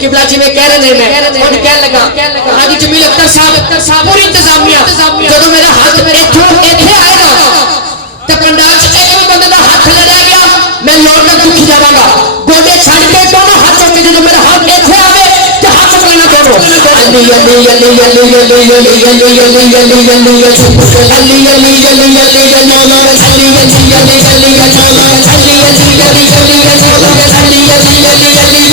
किबला जी में कह रहे हैं और क्या लगा हाजी जमील अख्तर साहब पूरी इंतजामिया जो मेरा हाथ इथों इथे आएगा ते पंडाल च एक भी बंदे दा हाथ ले रह गया मैं लौट कर दुखी जावांगा गोडे छड़ के दोनों हाथ चुक के जो मेरा हाथ इथे आवे ते हाथ चुक लेना दोनों अली अली अली अली अली अली अली अली अली अली अली अली अली अली